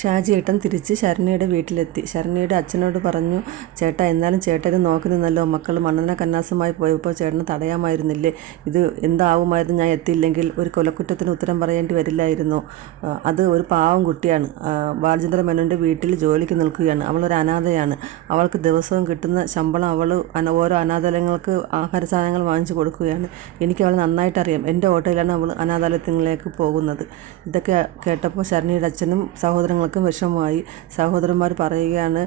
ഷാജിയേട്ടൻ തിരിച്ച് ശരണ്യയുടെ വീട്ടിലെത്തി. ശരണ്യയുടെ അച്ഛനോട് പറഞ്ഞു, ചേട്ടാ എന്നാലും ചേട്ടൻ ഇത് നോക്കി നിന്നല്ലോ, മക്കൾ മണ്ണെണ്ണ കന്നാസമായി പോയപ്പോൾ ചേട്ടന് തടയാമായിരുന്നില്ലേ? ഇത് എന്താവുമായിരുന്നു ഞാൻ എത്തിയില്ലെങ്കിൽ? ഒരു കൊലക്കുറ്റത്തിന് ഉത്തരം പറയേണ്ടി വരില്ലായിരുന്നോ? അത് ഒരു പാവം കുട്ടിയാണ്, ബാലചന്ദ്ര മേനോൻ്റെ വീട്ടിൽ ജോലിക്ക് നിൽക്കുകയാണ്. അവളൊരു അനാഥയാണ്. അവൾക്ക് ദിവസവും കിട്ടുന്ന ശമ്പളം അവൾ ഓരോ അനാഥാലയങ്ങൾക്ക് ആഹാര സാധനങ്ങൾ വാങ്ങിച്ചു കൊടുക്കുകയാണ്. എനിക്ക് അവൾ നന്നായിട്ടറിയാം. എൻ്റെ ഓട്ടോയിലാണ് അവൾ അനാഥാലയങ്ങളിലേക്ക് പോകുന്നത്. ഇതൊക്കെ കേട്ടപ്പോൾ ശരണ്യയുടെ അച്ഛനും സഹോദരങ്ങൾക്കും വിഷമമായി. സഹോദരന്മാർ പറയുകയാണ്,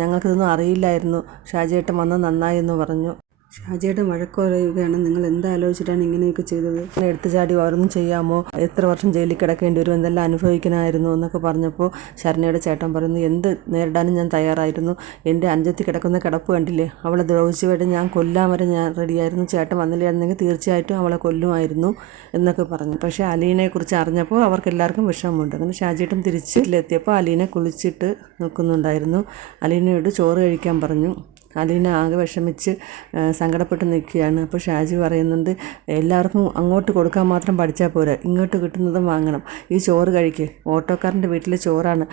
ഞങ്ങൾക്കിതൊന്നും അറിയില്ലായിരുന്നു, ഷാജിയേട്ടൻ വന്നത് നന്നായി എന്ന് പറഞ്ഞു. ഷാജിയേട്ടൻ വഴക്ക് പറയുകയാണ്, നിങ്ങൾ എന്താലോചിച്ചിട്ടാണ് ഇങ്ങനെയൊക്കെ ചെയ്തത്? എടുത്തു ചാടി ഓരോന്നും ചെയ്യാമോ? എത്ര വർഷം ജയിലിൽ കിടക്കേണ്ടി വരും, എന്തെല്ലാം അനുഭവിക്കണമായിരുന്നു എന്നൊക്കെ പറഞ്ഞപ്പോൾ ശരണ്യയുടെ ചേട്ടൻ പറയുന്നു, എന്ത് നേരിടാനും ഞാൻ തയ്യാറായിരുന്നു. എൻ്റെ അനുജത്തി കിടക്കുന്ന കിടപ്പ് കണ്ടില്ലേ? അവളെ ദ്രോഹിച്ചുപോയിട്ട് ഞാൻ കൊല്ലാൻ വരെ ഞാൻ റെഡിയായിരുന്നു. ചേട്ടൻ വന്നില്ലായിരുന്നെങ്കിൽ തീർച്ചയായിട്ടും അവളെ കൊല്ലുമായിരുന്നു എന്നൊക്കെ പറഞ്ഞു. പക്ഷേ അലീനയെക്കുറിച്ച് അറിഞ്ഞപ്പോൾ അവർക്ക് എല്ലാവർക്കും വിഷമമുണ്ട്. അങ്ങനെ ഷാജിയേട്ടൻ തിരിച്ചിലെത്തിയപ്പോൾ അലീന കുളിച്ചിട്ട് നിൽക്കുന്നുണ്ടായിരുന്നു. അലീനയോട് ചോറ് കഴിക്കാൻ പറഞ്ഞു. അലീന ആകെ വിഷമിച്ച് സങ്കടപ്പെട്ട് നിൽക്കുകയാണ്. അപ്പോൾ ഷാജി പറയുന്നുണ്ട്, എല്ലാവർക്കും അങ്ങോട്ട് കൊടുക്കാൻ മാത്രം പഠിച്ചാൽ പോരാ, ഇങ്ങോട്ട് കിട്ടുന്നതും വാങ്ങണം. ഈ ചോറ് കഴിക്ക്, ഓട്ടോക്കാരൻ്റെ വീട്ടിലെ ചോറാണ്,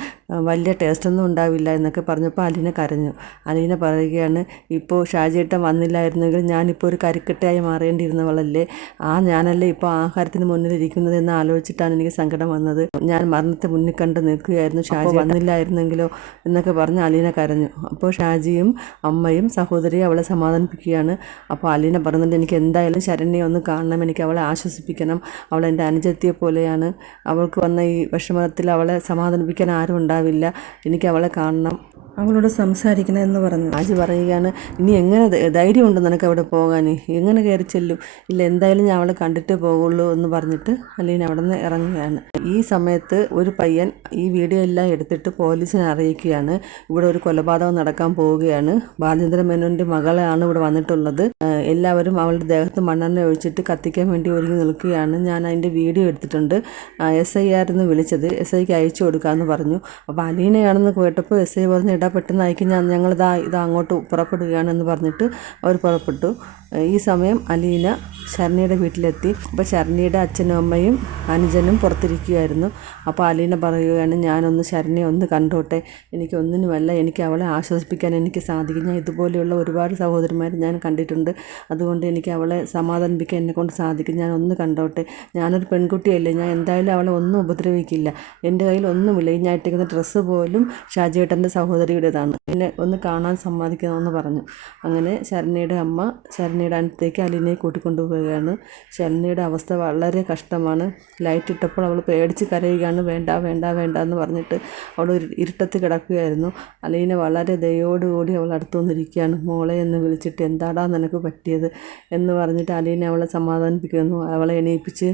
വലിയ ടേസ്റ്റൊന്നും ഉണ്ടാവില്ല എന്നൊക്കെ പറഞ്ഞപ്പോൾ അലീന കരഞ്ഞു. അലീന പറയുകയാണ്, ഇപ്പോൾ ഷാജിയേട്ടൻ വന്നില്ലായിരുന്നെങ്കിൽ ഞാനിപ്പോൾ ഒരു കരിക്കട്ടയായി മാറേണ്ടിയിരുന്നവളല്ലേ? ഞാനല്ലേ ഇപ്പോൾ ആഹാരത്തിന് മുന്നിലിരിക്കുന്നത് എന്ന് ആലോചിച്ചിട്ടാണ് എനിക്ക് സങ്കടം വന്നത്. ഞാൻ മരണത്തെ മുന്നിൽ കണ്ട് നിൽക്കുകയായിരുന്നു, ഷാജി വന്നില്ലായിരുന്നെങ്കിലോ എന്നൊക്കെ പറഞ്ഞ് അലീന കരഞ്ഞു. അപ്പോൾ ഷാജിയും അമ്മയും സഹോദരിയെ അവളെ സമാധാനിപ്പിക്കുകയാണ്. അപ്പോൾ അലീന പറയുന്നുണ്ട്, എനിക്ക് എന്തായാലും ശരണ്യെ ഒന്ന് കാണണം, എനിക്ക് അവളെ ആശ്വസിപ്പിക്കണം. അവൾ എൻ്റെ അനുജത്തിയെ പോലെയാണ്. അവൾക്ക് വന്ന ഈ വിഷമത്തിൽ അവളെ സമാധാനിപ്പിക്കാൻ ആരും ഉണ്ടാവില്ല. എനിക്ക് അവളെ കാണണം, അവളോട് സംസാരിക്കണം എന്ന് പറഞ്ഞു. ഷാജി പറയുകയാണ്, ഇനി എങ്ങനെ ധൈര്യമുണ്ട് നിനക്ക് അവിടെ പോകാൻ? എങ്ങനെ കയറി ചെല്ലും? ഇല്ല, എന്തായാലും ഞാൻ അവളെ കണ്ടിട്ടേ പോകുള്ളൂ എന്ന് പറഞ്ഞിട്ട് അലീന അവിടെ നിന്ന് ഇറങ്ങുകയാണ്. ഈ സമയത്ത് ഒരു പയ്യൻ ഈ വീഡിയോ എല്ലാം എടുത്തിട്ട് പോലീസിനെ അറിയിക്കുകയാണ്, ഇവിടെ ഒരു കൊലപാതകം നടക്കാൻ പോവുകയാണ്, ബാലചന്ദ്ര മേനോൻ്റെ മകളാണ് ഇവിടെ വന്നിട്ടുള്ളത്, എല്ലാവരും അവളുടെ ദേഹത്ത് മണ്ണെണ്ണ ഒഴിച്ചിട്ട് കത്തിക്കാൻ വേണ്ടി ഒരുങ്ങി നിൽക്കുകയാണ്, ഞാൻ അതിൻ്റെ വീഡിയോ എടുത്തിട്ടുണ്ട്, SI ആയിരുന്നു വിളിച്ചത്, SIക്ക് അയച്ചു കൊടുക്കാമെന്ന് പറഞ്ഞു. അപ്പോൾ അലീനയാണെന്ന് കേട്ടപ്പോൾ SI പറഞ്ഞ്, പെട്ടെന്ന് അയക്കും, ഞങ്ങളിതാ അങ്ങോട്ട് പുറപ്പെടുകയാണെന്ന് പറഞ്ഞിട്ട് അവർ പുറപ്പെട്ടു. ഈ സമയം അലീന ശരണ്യയുടെ വീട്ടിലെത്തി. അപ്പോൾ ശരണ്യയുടെ അച്ഛനും അമ്മയും അനുജനും പുറത്തിരിക്കുകയായിരുന്നു. അപ്പോൾ അലീന പറയുകയാണ്, ഞാനൊന്ന് ശരണ്യെ ഒന്ന് കണ്ടോട്ടെ, എനിക്കൊന്നിനുമല്ല, എനിക്ക് അവളെ ആശ്വസിപ്പിക്കാൻ എനിക്ക് സാധിക്കും. ഞാൻ ഇതുപോലെയുള്ള ഒരുപാട് സഹോദരിമാർ ഞാൻ കണ്ടിട്ടുണ്ട്, അതുകൊണ്ട് എനിക്ക് അവളെ സമാധാനിപ്പിക്കാൻ എന്നെക്കൊണ്ട് സാധിക്കും. ഞാൻ ഒന്ന് കണ്ടോട്ടെ, ഞാനൊരു പെൺകുട്ടിയല്ലേ, ഞാൻ എന്തായാലും അവളെ ഒന്നും ഉപദ്രവിക്കില്ല, എൻ്റെ കയ്യിൽ ഒന്നുമില്ല, ഞാൻ ഇട്ടിരിക്കുന്ന ഡ്രസ്സ് പോലും ഷാജിയേട്ടൻ്റെ സഹോദരിയുടേതാണ്, എന്നെ ഒന്ന് കാണാൻ സമ്മതിക്കണമെന്ന് പറഞ്ഞു. അങ്ങനെ ശരണ്യയുടെ അമ്മ ശരണ്യയുടെ അടുത്തേക്ക് അലീനയെ കൂട്ടിക്കൊണ്ടുപോവുകയാണ്. ശരണ്യയുടെ അവസ്ഥ വളരെ കഷ്ടമാണ്. ലൈറ്റ് ഇട്ടപ്പോൾ അവൾ പേടിച്ച് കരയുകയാണ്, വേണ്ട വേണ്ട വേണ്ട എന്ന് പറഞ്ഞിട്ട് അവൾ ഇരുട്ടത്ത് കിടക്കുകയായിരുന്നു. അലീന വളരെ ദയോടുകൂടി അവൾ അടുത്തു വന്നിരിക്കുകയാണ്. മോളെ എന്ന് വിളിച്ചിട്ട്, എന്താടാ നിനക്ക് പറ്റിയത് എന്ന് പറഞ്ഞിട്ട് അലീന അവളെ സമാധാനിപ്പിക്കുന്നു. അവളെ എണീപ്പിച്ച്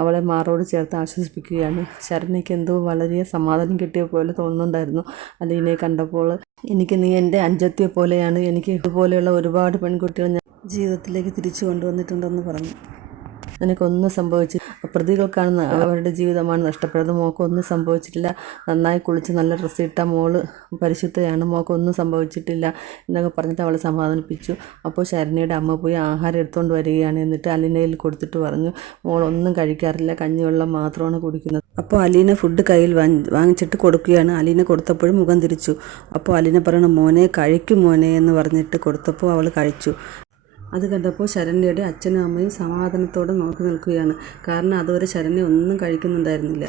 അവളെ മാറോട് ചേർത്ത് ആശ്വസിപ്പിക്കുകയാണ്. ശരണ്യയ്ക്ക് എന്തോ വളരെ സമാധാനം കിട്ടിയ പോലെ തോന്നുന്നുണ്ടായിരുന്നു അലീനയെ കണ്ടപ്പോൾ. എനിക്ക് നീ എൻ്റെ അനുജത്തിയെ പോലെയാണ്, എനിക്ക് ഇതുപോലെയുള്ള ഒരുപാട് പെൺകുട്ടികൾ ഞാൻ ജീവിതത്തിലേക്ക് തിരിച്ചു കൊണ്ടുവന്നിട്ടുണ്ടെന്ന് പറഞ്ഞു. നിനക്കൊന്നും സംഭവിച്ചില്ല, പ്രതികൾക്കാണ് അവരുടെ ജീവിതമാണ് നഷ്ടപ്പെടുന്നത്, മോക്കൊന്നും സംഭവിച്ചിട്ടില്ല, നന്നായി കുളിച്ച് നല്ല ഡ്രസ്സ് ഇട്ട മോള് പരിശുദ്ധയാണ്, മോക്കൊന്നും സംഭവിച്ചിട്ടില്ല എന്നൊക്കെ പറഞ്ഞിട്ട് അവളെ സമാധാനിപ്പിച്ചു. അപ്പോൾ ശരണ്യയുടെ അമ്മ പോയി ആഹാരം എടുത്തുകൊണ്ട് വരികയാണ്. എന്നിട്ട് അലീനയിൽ കൊടുത്തിട്ട് പറഞ്ഞു, മോളൊന്നും കഴിക്കാറില്ല, കഞ്ഞിവെള്ളം മാത്രമാണ് കുടിക്കുന്നത്. അപ്പോൾ അലീന ഫുഡ് കയ്യിൽ വാങ്ങിച്ചിട്ട് കൊടുക്കുകയാണ്. അലീന കൊടുത്തപ്പോഴും മുഖം തിരിച്ചു. അപ്പോൾ അലീന പറയണം, മോനെ കഴിക്കും മോനെ എന്ന് പറഞ്ഞിട്ട് കൊടുത്തപ്പോൾ അവൾ കഴിച്ചു. അത് കണ്ടപ്പോൾ ശരണ്യയുടെ അച്ഛനും അമ്മയും സമാധാനത്തോടെ നോക്കി നിൽക്കുകയാണ്. കാരണം അതുവരെ ശരണ്യ ഒന്നും കഴിക്കുന്നുണ്ടായിരുന്നില്ല.